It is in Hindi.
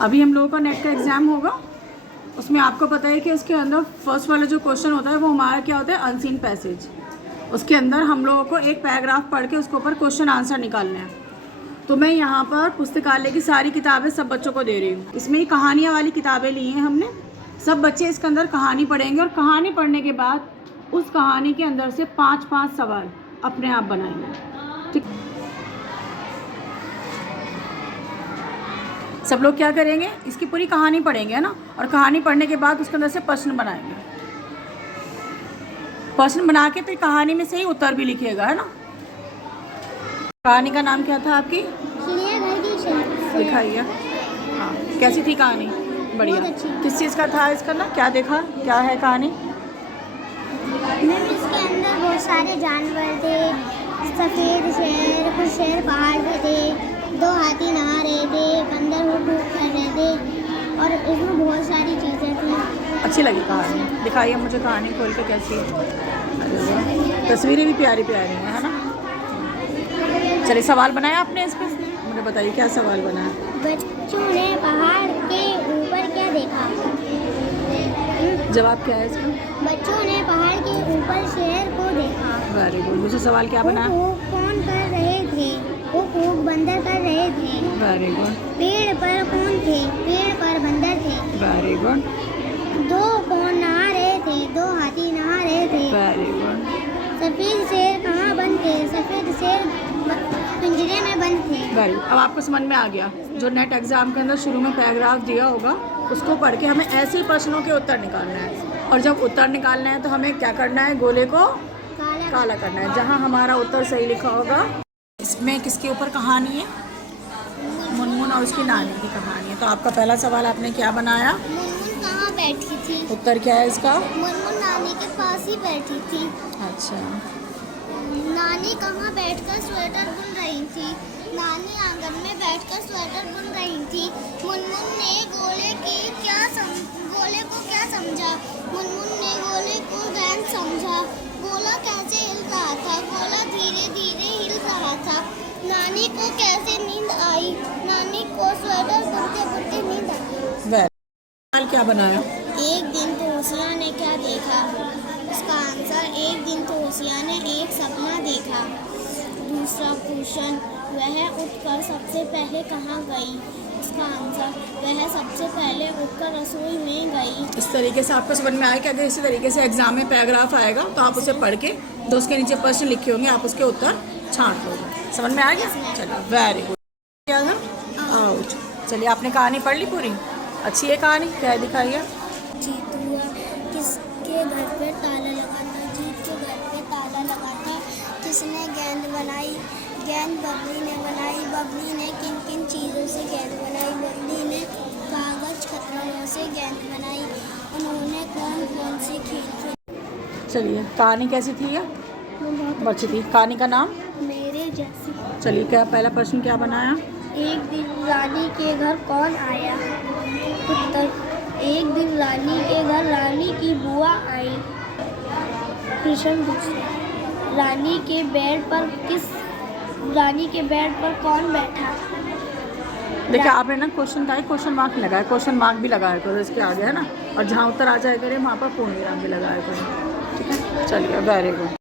अभी हम लोगों का नेट का एग्ज़ाम होगा, उसमें आपको पता है कि उसके अंदर फर्स्ट वाला जो क्वेश्चन होता है वो हमारा क्या होता है, अनसीन पैसेज। उसके अंदर हम लोगों को एक पैराग्राफ पढ़ के उसके ऊपर क्वेश्चन आंसर निकालने हैं। तो मैं यहाँ पर पुस्तकालय की सारी किताबें सब बच्चों को दे रही हूँ। इसमें ही कहानियाँ वाली किताबें ली हैं हमने। सब बच्चे इसके अंदर कहानी पढ़ेंगे और कहानी पढ़ने के बाद उस कहानी के अंदर से 5-5 सवाल अपने आप बनाएंगे। ठीक, सब लोग क्या करेंगे, इसकी पूरी कहानी पढ़ेंगे, है ना, और कहानी पढ़ने के बाद उसके अंदर से प्रश्न बनाएंगे। प्रश्न बना के फिर कहानी में से ही उत्तर भी लिखिएगा, है ना। कहानी का नाम क्या था आपकी? दिखाइए। हाँ, कैसी थी कहानी? बढ़िया। किस चीज़ का था इसका ना, क्या देखा, क्या है कहानी? मैम इसके अंदर बहुत सारे जानवर थे, सफ़ेद शेर, कुछ शेर पहाड़ पे थे, 2 हाथी नहा रहे थे, बंदर हुक कर रहे थे और इसमें बहुत सारी चीज़ें थी। अच्छी लगी कहानी? दिखाइए मुझे कहानी खोल के कैसी है। तस्वीरें भी प्यारी प्यारी हैं, है ना। चलिए, सवाल बनाया आपने इस पर, मुझे बताइए क्या सवाल बनाया? बच्चों ने पहाड़ के ऊपर क्या देखा? जवाब क्या है इसका? बच्चों ने पहाड़ के ऊपर शेर को देखा। Very good. मुझे सवाल क्या बनाया? वो कौन कर रहे थे? वो खूब बंदर कर रहे थे। Very good. पेड़ पर कौन थे? पेड़ पर बंदर थे। Very good. 2 कौन नहा रहे थे? 2 हाथी नहा रहे थे। Very good. सफ़ेद शेर कहाँ बंद थे? सफ़ेद शेर पिंजरे में बंद थे। वेरी। अब आपको समझ में आ गया। जो नेट एग्जाम के अंदर शुरू में पैराग्राफ दिया होगा उसको पढ़ के हमें ऐसे ही प्रश्नों के उत्तर निकालना है, और जब उत्तर निकालना है तो हमें क्या करना है, गोले को काला करना है। जहाँ हमारा उत्तर सही लिखा होगा, इसमें किसके ऊपर कहानी है? मुनमुन और उसकी नानी की कहानी है। तो आपका पहला सवाल आपने क्या बनाया? मुनमुन कहाँ बैठी थी? उत्तर क्या है इसका? मुनमुन नानी के पास ही बैठी थी। अच्छा। नानी कहाँ बैठकर स्वेटर बुन रही थी? नानी आंगन में बैठकर स्वेटर बुन रही थी। मुनमुन ने गोले को क्या समझा? मुनमुन ने गोले को गेंद समझा। गोला कैसे हिल रहा था? गोला धीरे धीरे हिल रहा था। नानी को कैसे नींद आई? नानी को स्वेटर बुनते नींद आई। सवाल क्या बनाया? एक दिन तोसिया ने क्या देखा? इसका आंसर, एक दिन तोसिया ने एक सपना देखा। दूसरा क्वेश्चन, वह उठकर सबसे पहले कहाँ गई? इसका आंसर, वह सबसे पहले उठकर रसोई में गई। इस तरीके से आपको समझ में आया कि अगर इसी तरीके से एग्जाम में पैराग्राफ आएगा तो आप उसे पढ़ के जो उसके नीचे प्रश्न लिखे होंगे आप उसके उत्तर छांट लोगे। समझ में आ गया? चलिए, वेरी गुड। क्या था? आउट। चलिए, आपने कहानी पढ़ ली पूरी? अच्छी है कहानी? क्या दिखाइए। जीतू किसके घर पे ताला लगा था? जीत के घर पे ताला लगा था। किसने गेंद बनाई? गेंद बबली ने बनाई। बबली ने किन किन चीज़ों से गेंद बनाई? बबली ने कागज खतरों से गेंद बनाई। उन्होंने कौन कौन सी खेल खेले? चलिए, कहानी कैसी थी? ये अच्छी थी। कहानी का नाम? मेरे जैसी। चलिए, क्या पहला प्रश्न क्या बनाया? एक दिन रानी के घर कौन आया? उत्तर, एक दिन रानी के घर रानी की बुआ आई। प्रश्न दूसरा, रानी के बेड पर कौन बैठा? देखिए, आपने ना क्वेश्चन का क्वेश्चन मार्क लगाया, क्वेश्चन मार्क भी लगाया करो इसके आगे, है ना, और जहाँ उत्तर आ जाए करे वहाँ पर पूर्ण विराम भी लगाया करो। ठीक है, चलिए, वेरी गुड।